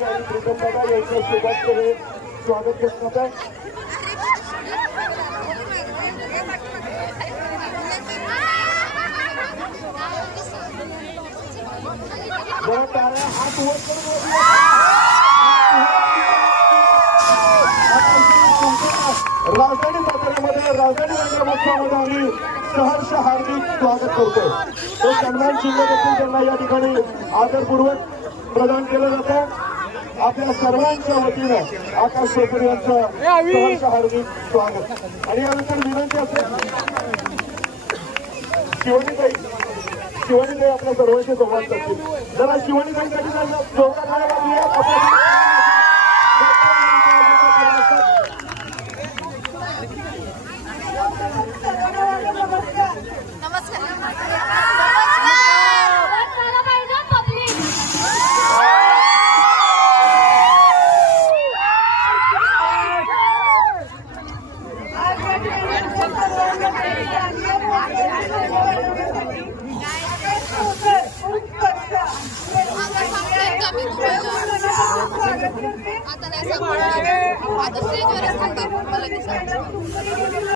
ताई आणि प्रीतम दादा यांचं शुभाशय स्वागत करण्यात आहे. जरा टाळ्या हात वर करून राजधानी साताऱ्यामध्ये राजधानी रंगमहोत्सवामध्ये आम्ही सहर्ष हार्दिक स्वागत करतो. तो सन्मान चिन्ह देखील त्यांना या ठिकाणी आदरपूर्वक प्रदान केलं जातं. आपल्या सर्वांच्या वतीनं आकाश शेखर यांचं सहर्ष हार्दिक स्वागत. आणि यानंतर विनंती असेल शिवानीताई आपल्या सर्वांचे संवाद करतील. जरा शिवानीताईसाठी आता नाही सांगू आता स्टेजवरच सांगतात मला.